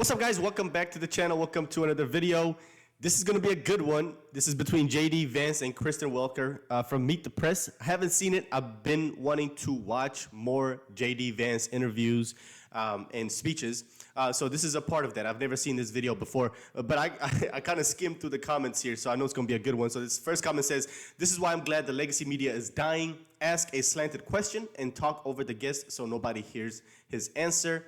What's up, guys? Welcome back to the channel. Welcome to another video. This is going to be a good one. This is between JD Vance and Kristen Welker from Meet the Press. I haven't seen it. I've been wanting to watch more JD Vance interviews and speeches. So this is a part of that. I've never seen this video before, but I kind of skimmed through the comments here, so I know it's going to be a good one. So this first comment says, "This is why I'm glad the legacy media is dying. Ask a slanted question and talk over the guest so nobody hears his answer."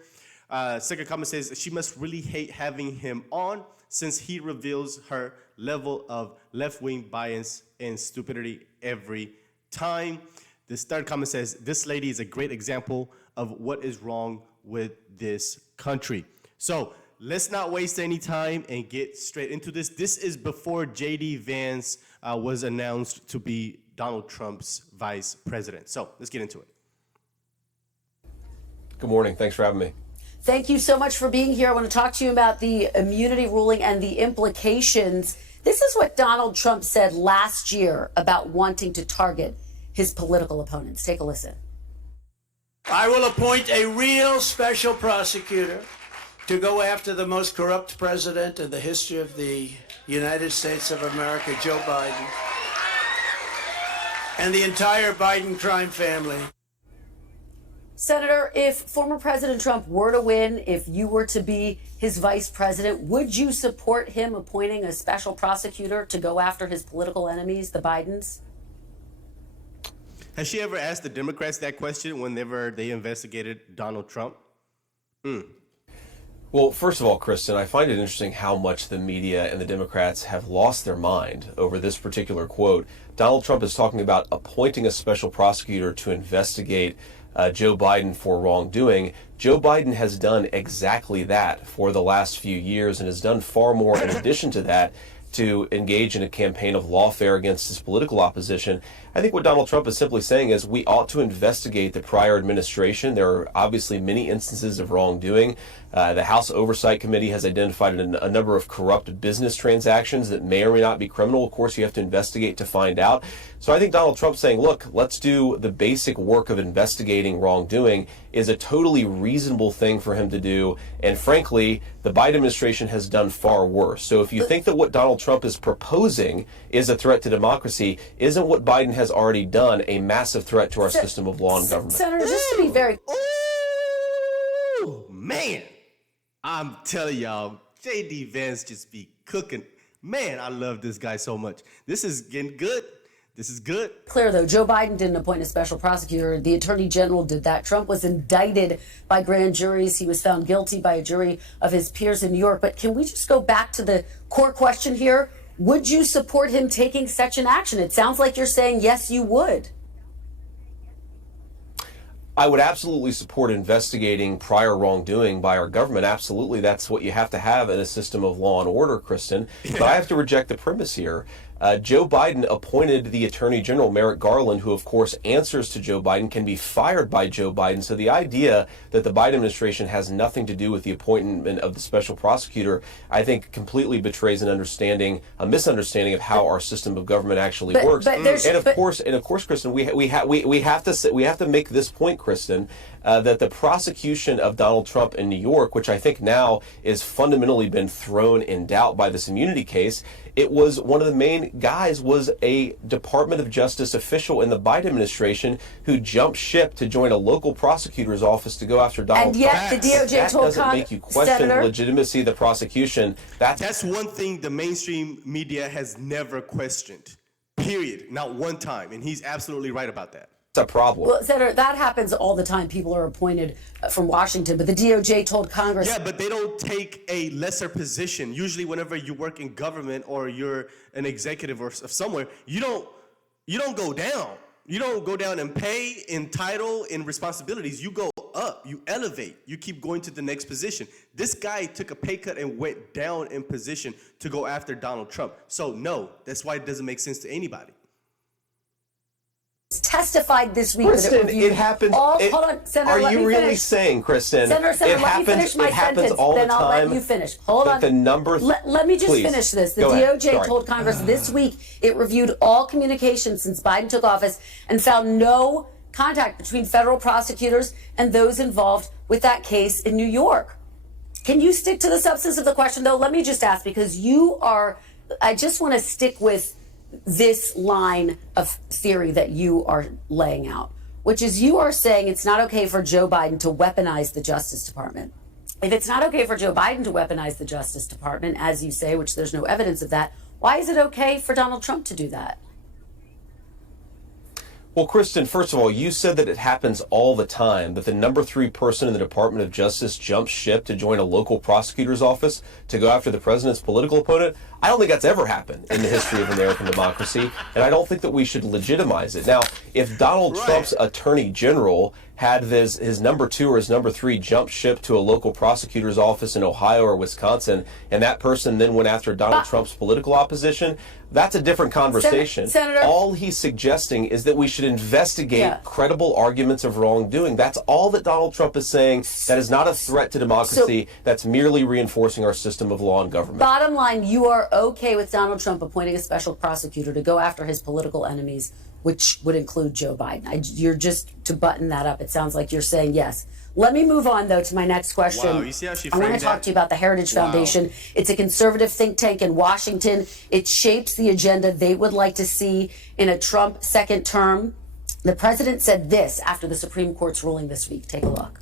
Second comment says, "She must really hate having him on since he reveals her level of left-wing bias and stupidity every time." This third comment says, "This lady is a great example of what is wrong with this country." So let's not waste any time and get straight into this. This is before JD Vance was announced to be Donald Trump's vice president. So let's get into it. Good morning. Thanks for having me. Thank you so much for being here. I want to talk to you about the immunity ruling and the implications. This is what Donald Trump said last year about wanting to target his political opponents. Take a listen. I will appoint a real special prosecutor to go after the most corrupt president in the history of the United States of America, Joe Biden, and the entire Biden crime family. Senator, if former President Trump were to win, if you were to be his vice president, would you support him appointing a special prosecutor to go after his political enemies, the Bidens? Has she ever asked the Democrats that question whenever they investigated Donald Trump? Well, first of all, Kristen, I find it interesting how much the media and the Democrats have lost their mind over this particular quote. Donald Trump is talking about appointing a special prosecutor to investigate Joe Biden for wrongdoing. Joe Biden has done exactly that for the last few years and has done far more in addition to that to engage in a campaign of lawfare against his political opposition. I think what Donald Trump is simply saying is we ought to investigate the prior administration. There are obviously many instances of wrongdoing. The House Oversight Committee has identified a number of corrupt business transactions that may or may not be criminal. Of course, you have to investigate to find out. So I think Donald Trump saying, look, let's do the basic work of investigating wrongdoing is a totally reasonable thing for him to do. And frankly, the Biden administration has done far worse. So if you think that what Donald Trump is proposing is a threat to democracy, isn't what Biden has already done a massive threat to our system of law and government? Senator, just to be very... Oh, man. I'm telling y'all, JD Vance just be cooking. Man, I love this guy so much. This is getting good. This is good. clear, though, Joe Biden didn't appoint a special prosecutor. The attorney general did that. Trump was indicted by grand juries. He was found guilty by a jury of his peers in New York. But can we just go back to the core question here? Would you support him taking such an action? It sounds like you're saying, yes, you would. I would absolutely support investigating prior wrongdoing by our government. Absolutely, that's what you have to have in a system of law and order, Kristen. But I have to reject the premise here. Joe Biden appointed the Attorney General, Merrick Garland, who, of course, answers to Joe Biden, can be fired by Joe Biden. So the idea that the Biden administration has nothing to do with the appointment of the special prosecutor, I think, completely betrays a misunderstanding of how our system of government actually works. And of course, Kristen, we have to make this point, Kristen, that the prosecution of Donald Trump in New York, which I think now is fundamentally been thrown in doubt by this immunity case, it was one of the main guys was a Department of Justice official in the Biden administration who jumped ship to join a local prosecutor's office to go after Donald Trump. And yet the DOJ told that doesn't make you question the legitimacy of the prosecution. That's one thing the mainstream media has never questioned, period. Not one time. And he's absolutely right about that. It's a problem. Well, Senator, that happens all the time. People are appointed from Washington, but the DOJ told Congress... Yeah, but they don't take a lesser position. Usually whenever you work in government or you're an executive or of somewhere, you don't go down. You don't go down in pay, in title, in responsibilities. You go up, you elevate, you keep going to the next position. This guy took a pay cut and went down in position to go after Donald Trump. So no, that's why it doesn't make sense to anybody. Testified this week Kristen, that it happens. hold on, Senator, are you really saying, Kristen? Senator, it let me finish my happens sentence, all then the I'll time. let you finish. Hold on. The number. Let me just please. finish this. The Go ahead. DOJ Sorry. told Congress this week it reviewed all communications since Biden took office and found no contact between federal prosecutors and those involved with that case in New York. Can you stick to the substance of the question, though? Let me just ask, because I just want to stick with this line of theory that you are laying out, which is you are saying it's not okay for Joe Biden to weaponize the Justice Department. If it's not okay for Joe Biden to weaponize the Justice Department, as you say, which there's no evidence of that, why is it okay for Donald Trump to do that? Well, Kristen, first of all, you said that it happens all the time, that the number 3 person in the Department of Justice jumps ship to join a local prosecutor's office to go after the president's political opponent. I don't think that's ever happened in the history of American democracy, and I don't think that we should legitimize it. Now, if Donald Trump's attorney general had his number 2 or his number 3 jump ship to a local prosecutor's office in Ohio or Wisconsin, and that person then went after Donald Trump's political opposition, that's a different conversation. Senator, all he's suggesting is that we should investigate credible arguments of wrongdoing. That's all that Donald Trump is saying. That is not a threat to democracy. That's merely reinforcing our system of law and government. Bottom line, you are okay with Donald Trump appointing a special prosecutor to go after his political enemies, which would include Joe Biden. You're just, to button that up, it sounds like you're saying yes. Let me move on, though, to my next question. Wow, you see how she I want framed to talk that? to you about the Heritage Foundation. It's a conservative think tank in Washington. It shapes the agenda they would like to see in a Trump second term. The president said this after the Supreme Court's ruling this week. Take a look.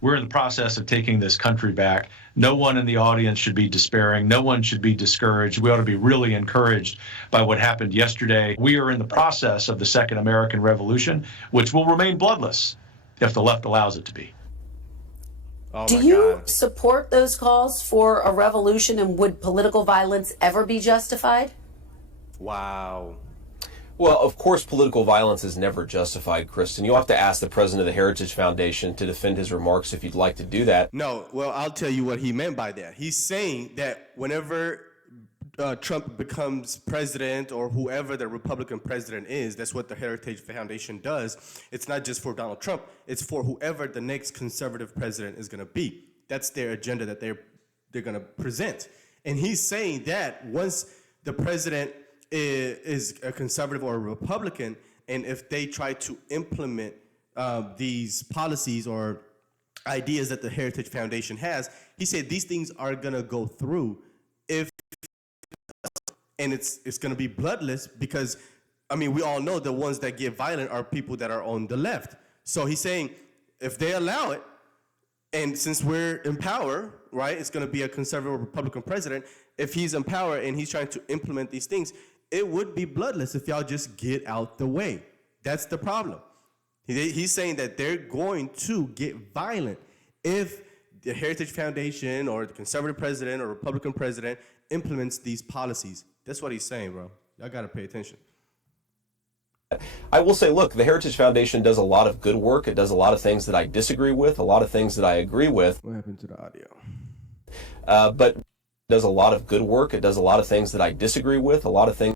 We're in the process of taking this country back. No one in the audience should be despairing. No one should be discouraged. We ought to be really encouraged by what happened yesterday. We are in the process of the Second American Revolution, which will remain bloodless if the left allows it to be. Do you support those calls for a revolution, and would political violence ever be justified? Wow. Well, of course, political violence is never justified, Kristen. You'll have to ask the president of the Heritage Foundation to defend his remarks if you'd like to do that. No, well, I'll tell you what he meant by that. He's saying that whenever Trump becomes president, or whoever the Republican president is, that's what the Heritage Foundation does. It's not just for Donald Trump. It's for whoever the next conservative president is going to be. That's their agenda that they're going to present. And he's saying that once the president is a conservative or a Republican, and if they try to implement these policies or ideas that the Heritage Foundation has, he said these things are going to go through and it's going to be bloodless, because, I mean, we all know the ones that get violent are people that are on the left. So he's saying if they allow it, and since we're in power, right, it's going to be a conservative or Republican president. If he's in power and he's trying to implement these things, it would be bloodless if y'all just get out the way. That's the problem. He's saying that they're going to get violent if the Heritage Foundation or the conservative president or Republican president implements these policies. That's what he's saying, bro. Y'all got to pay attention. I will say, look, the Heritage Foundation does a lot of good work. It does a lot of things that I disagree with, a lot of things that I agree with. What happened to the audio? But it does a lot of good work. It does a lot of things that I disagree with, a lot of things.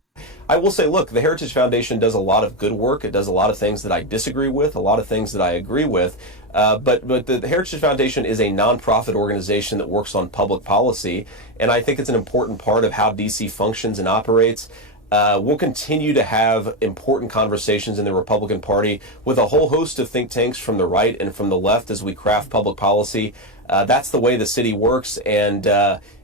I will say, look, the Heritage Foundation does a lot of good work. It does a lot of things that I disagree with, a lot of things that I agree with. But the Heritage Foundation is a nonprofit organization that works on public policy, and I think it's an important part of how DC functions and operates. We'll continue to have important conversations in the Republican Party with a whole host of think tanks from the right and from the left as we craft public policy. That's the way the city works, and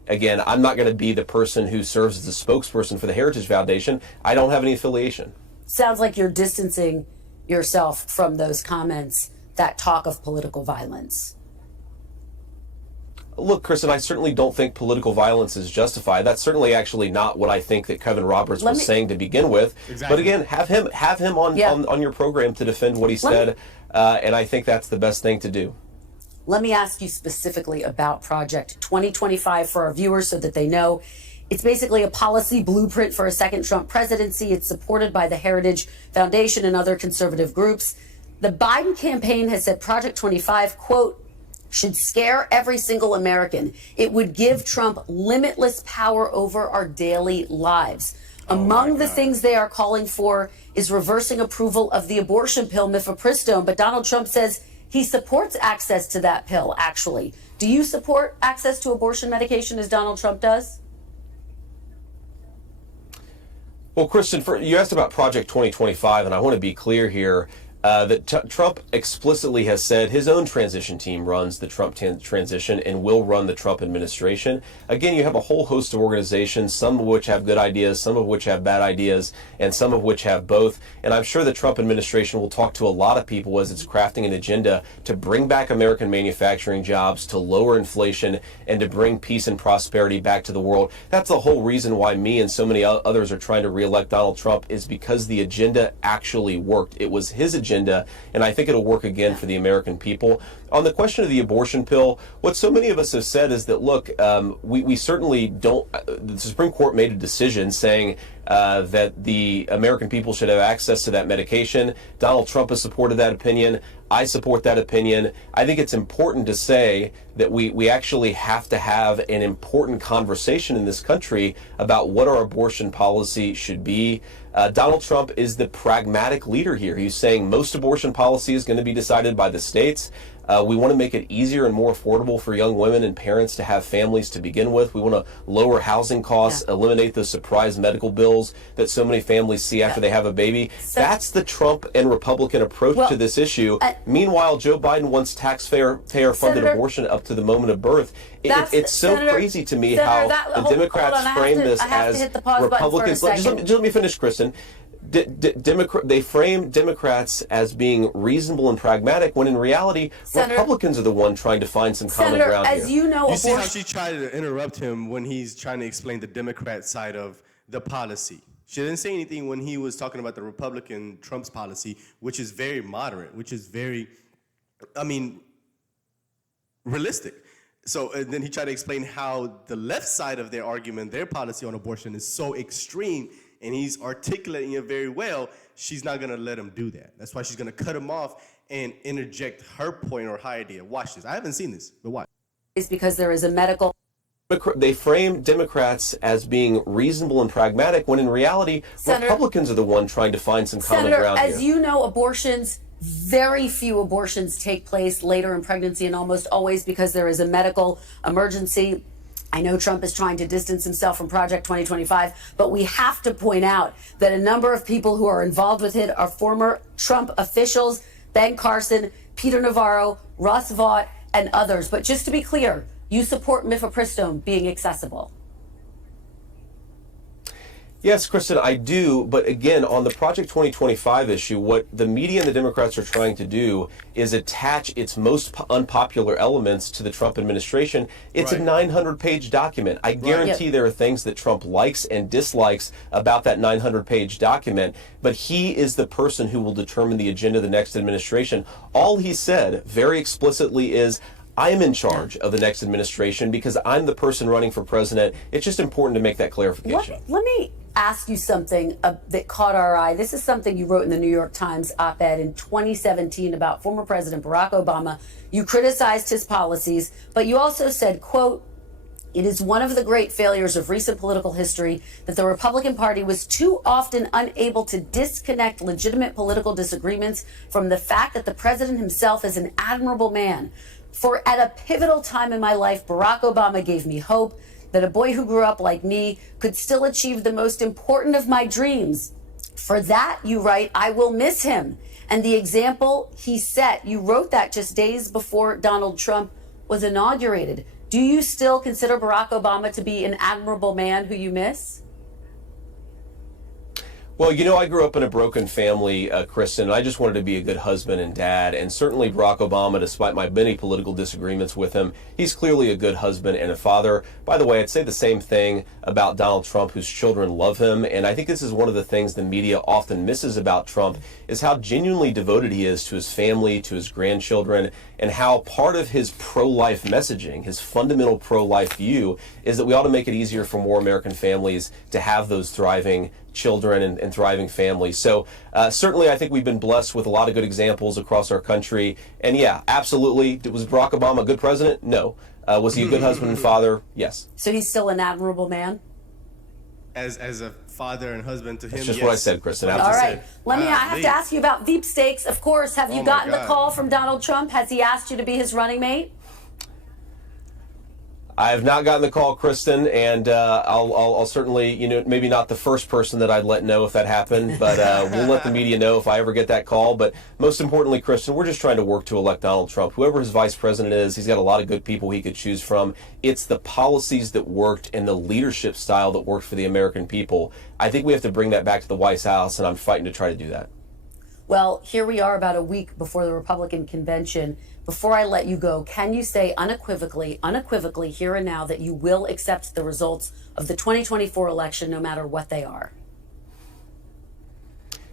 again, I'm not going to be the person who serves as the spokesperson for the Heritage Foundation. I don't have any affiliation. Sounds like you're distancing yourself from those comments that talk of political violence. Look, Kristen, I certainly don't think political violence is justified. That's certainly actually not what I think that Kevin Roberts was saying to begin with. Exactly. But again, have him on your program to defend what he said, and I think that's the best thing to do. Let me ask you specifically about Project 2025 for our viewers so that they know. It's basically a policy blueprint for a second Trump presidency. It's supported by the Heritage Foundation and other conservative groups. The Biden campaign has said Project 25, quote, should scare every single American. It would give Trump limitless power over our daily lives. Among the things they are calling for is reversing approval of the abortion pill mifepristone. But Donald Trump says he supports access to that pill, actually. Do you support access to abortion medication as Donald Trump does? Well, Kristen, you asked about Project 2025, and I want to be clear here. Trump explicitly has said his own transition team runs the Trump transition and will run the Trump administration. Again, you have a whole host of organizations, some of which have good ideas, some of which have bad ideas, and some of which have both. And I'm sure the Trump administration will talk to a lot of people as it's crafting an agenda to bring back American manufacturing jobs, to lower inflation, and to bring peace and prosperity back to the world. That's the whole reason why me and so many others are trying to reelect Donald Trump, is because the agenda actually worked. It was his agenda, and I think it'll work again for the American people. On the question of the abortion pill, what so many of us have said is that, look, we certainly don't, the Supreme Court made a decision saying that the American people should have access to that medication. Donald Trump has supported that opinion. I support that opinion. I think it's important to say that we actually have to have an important conversation in this country about what our abortion policy should be. Donald Trump is the pragmatic leader here. He's saying most abortion policy is going to be decided by the states. We want to make it easier and more affordable for young women and parents to have families to begin with. We want to lower housing costs, eliminate the surprise medical bills that so many families see after they have a baby. That's the Trump and Republican approach to this issue. Meanwhile, Joe Biden wants taxpayer-funded abortion up to the moment of birth. It's so crazy to me how the Democrats frame this as Republicans. Just let me finish, Kristen. They frame Democrats as being reasonable and pragmatic, when in reality, Republicans are the one trying to find some common ground here. As you know, you see how she tried to interrupt him when he's trying to explain the Democrat side of the policy. She didn't say anything when he was talking about the Republican Trump's policy, which is very moderate, which is very, realistic. So and then he tried to explain how the left side of their argument, their policy on abortion, is so extreme, and he's articulating it very well. She's not going to let him do that. That's why she's going to cut him off and interject her point or her idea. Watch this. I haven't seen this, but watch. It's because there is a medical... They frame Democrats as being reasonable and pragmatic, when in reality, Republicans are the one trying to find some common ground here. As you know, very few abortions take place later in pregnancy, and almost always because there is a medical emergency. I know Trump is trying to distance himself from Project 2025, but we have to point out that a number of people who are involved with it are former Trump officials: Ben Carson, Peter Navarro, Russ Vought, and others. But just to be clear, you support mifepristone being accessible. Yes, Kristen, I do. But again, on the Project 2025 issue, what the media and the Democrats are trying to do is attach its most unpopular elements to the Trump administration. It's a 900-page document. I guarantee there are things that Trump likes and dislikes about that 900-page document, but he is the person who will determine the agenda of the next administration. All he said very explicitly is, I am in charge of the next administration because I'm the person running for president. It's just important to make that clarification. Let me ask you something that caught our eye. This is something you wrote in the New York Times op-ed in 2017 about former President Barack Obama. You criticized his policies, but you also said, quote, "It is one of the great failures of recent political history that the Republican Party was too often unable to disconnect legitimate political disagreements from the fact that the president himself is an admirable man. For at a pivotal time in my life, Barack Obama gave me hope that a boy who grew up like me could still achieve the most important of my dreams. For that," you write, "I will miss him. And the example he set," you wrote that just days before Donald Trump was inaugurated. Do you still consider Barack Obama to be an admirable man who you miss? Well, you know, I grew up in a broken family, Kristen, and I just wanted to be a good husband and dad. And certainly Barack Obama, despite my many political disagreements with him, he's clearly a good husband and a father. By the way, I'd say the same thing about Donald Trump, whose children love him. And I think this is one of the things the media often misses about Trump, is how genuinely devoted he is to his family, to his grandchildren, and how part of his pro-life messaging, his fundamental pro-life view, is that we ought to make it easier for more American families to have those thriving children and thriving families. So certainly I think we've been blessed with a lot of good examples across our country. And yeah, absolutely. Was Barack Obama a good president? No. Was he a good husband and father? Yes. So he's still an admirable man? As a father and husband to him, That's just what I said, Kristen. All right. I have to ask you about Veep Stakes. Of course, have you gotten the call from Donald Trump? Has he asked you to be his running mate? I have not gotten the call, Kristen, and I'll certainly, maybe not the first person that I'd let know if that happened, but we'll let the media know if I ever get that call. But most importantly, Kristen, we're just trying to work to elect Donald Trump. Whoever his vice president is, he's got a lot of good people he could choose from. It's the policies that worked and the leadership style that worked for the American people. I think we have to bring that back to the White House, and I'm fighting to try to do that. Well, here we are about a week before the Republican convention. Before I let you go, can you say unequivocally here and now that you will accept the results of the 2024 election no matter what they are?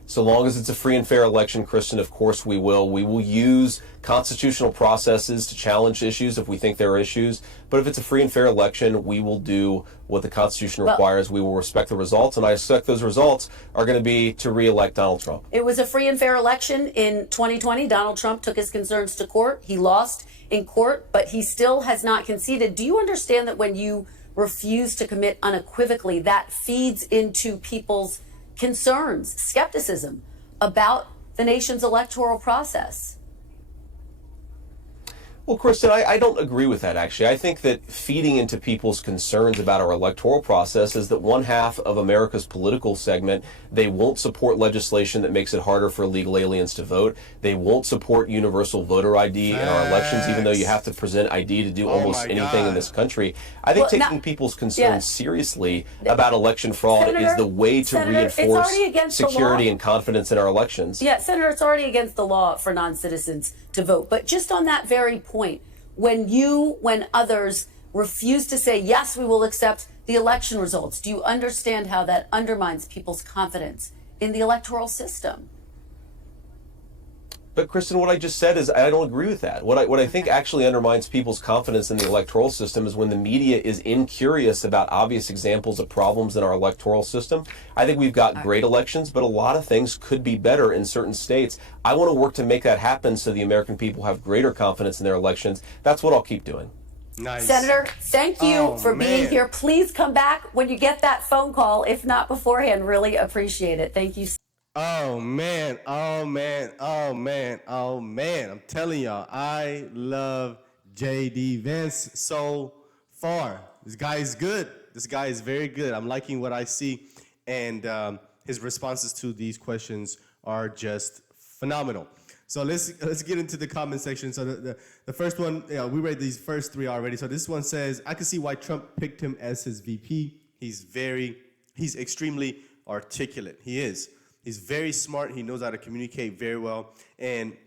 So long as it's a free and fair election, Kristen, of course we will. We will use constitutional processes to challenge issues if we think there are issues. But if it's a free and fair election, we will do what the Constitution requires. We will respect the results, and I expect those results are going to be to re-elect Donald Trump. It was a free and fair election in 2020. Donald Trump took his concerns to court. He lost in court, but he still has not conceded. Do you understand that when you refuse to commit unequivocally, that feeds into people's concerns, skepticism about the nation's electoral process? Well, Kristen, I don't agree with that, actually. I think that feeding into people's concerns about our electoral process is that one half of America's political segment, they won't support legislation that makes it harder for illegal aliens to vote. They won't support universal voter ID in our elections, even though you have to present ID to do almost anything in this country. I think taking people's concerns seriously about election fraud is the way to reinforce security and confidence in our elections. Yeah, Senator, it's already against the law for non-citizens to vote. But just on that very point, when others refuse to say, yes, we will accept the election results, do you understand how that undermines people's confidence in the electoral system? But Kristen, what I just said is I don't agree with that. What I think actually undermines people's confidence in the electoral system is when the media is incurious about obvious examples of problems in our electoral system. I think we've got great elections, but a lot of things could be better in certain states. I want to work to make that happen so the American people have greater confidence in their elections. That's what I'll keep doing. Nice. Senator, thank you for being here. Please come back when you get that phone call. If not beforehand, really appreciate it. Thank you. Oh man. I'm telling y'all, I love JD Vance so far. This guy is good. This guy is very good. I'm liking what I see. And his responses to these questions are just phenomenal. So let's get into the comment section. So the first one, we read these first three already. So this one says, I can see why Trump picked him as his VP. He's extremely articulate. He is. He's very smart. He knows how to communicate very well. And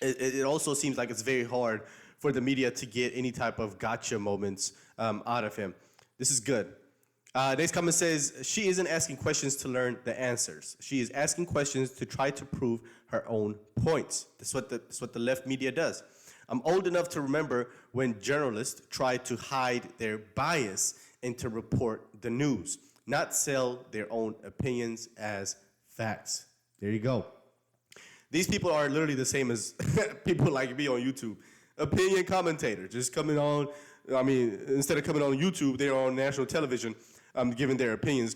it also seems like it's very hard for the media to get any type of gotcha moments out of him. This is good. Next comment says, she isn't asking questions to learn the answers. She is asking questions to try to prove her own points. That's what the left media does. I'm old enough to remember when journalists tried to hide their bias and to report the news, not sell their own opinions as facts. There you go. These people are literally the same as people like me on YouTube. Opinion commentators, just coming on, instead of coming on YouTube, they're on national television giving their opinions.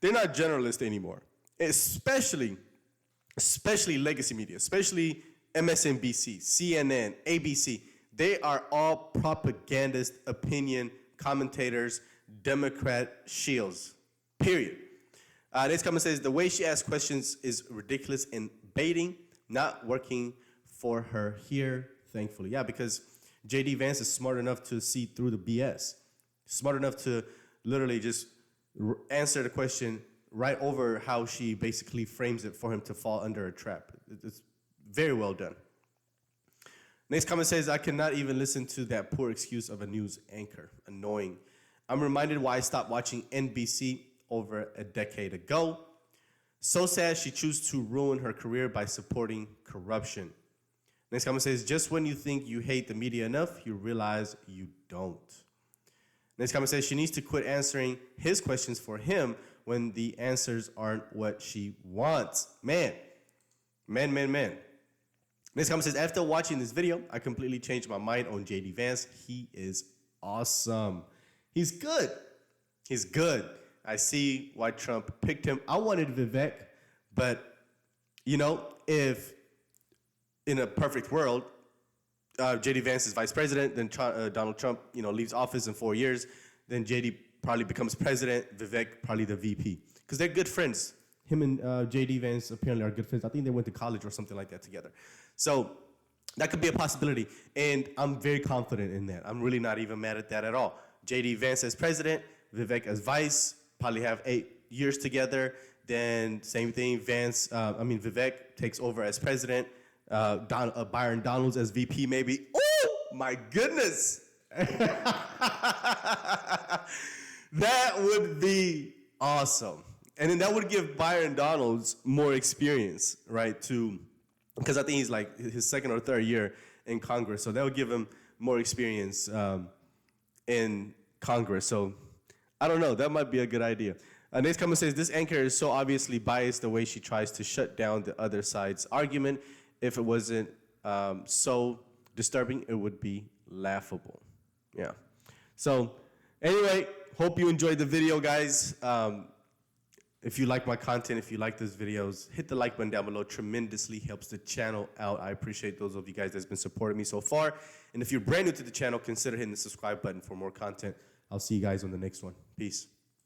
They're not generalists anymore, especially legacy media, especially MSNBC, CNN, ABC. They are all propagandist opinion commentators, Democrat shields, period. Next comment says, the way she asks questions is ridiculous and baiting, not working for her here, thankfully. Yeah, because J.D. Vance is smart enough to see through the BS. Smart enough to literally just answer the question right over how she basically frames it for him to fall under a trap. It's very well done. Next comment says, I cannot even listen to that poor excuse of a news anchor. Annoying. I'm reminded why I stopped watching NBC over a decade ago. So sad she chose to ruin her career by supporting corruption. Next comment says, just when you think you hate the media enough, you realize you don't. Next comment says, she needs to quit answering his questions for him when the answers aren't what she wants. Man. Next comment says, after watching this video, I completely changed my mind on J.D. Vance. He is awesome. He's good. I see why Trump picked him. I wanted Vivek, but, if in a perfect world, JD Vance is vice president. Then Donald Trump, leaves office in 4 years. Then JD probably becomes president. Vivek probably the VP, because they're good friends. Him and JD Vance apparently are good friends. I think they went to college or something like that together. So that could be a possibility, and I'm very confident in that. I'm really not even mad at that at all. JD Vance as president, Vivek as vice, probably have 8 years together. Then same thing, Vivek takes over as president. Byron Donalds as VP maybe. Oh my goodness. That would be awesome. And then that would give Byron Donalds more experience, right? Because I think he's like his second or third year in Congress. So that would give him more experience in Congress. So I don't know. That might be a good idea. Next comment says, this anchor is so obviously biased the way she tries to shut down the other side's argument. If it wasn't so disturbing, it would be laughable. Yeah. So anyway, hope you enjoyed the video, guys. If you like my content, if you like these videos, hit the like button down below. Tremendously helps the channel out. I appreciate those of you guys that's been supporting me so far. And if you're brand new to the channel, consider hitting the subscribe button for more content. I'll see you guys on the next one. Peace.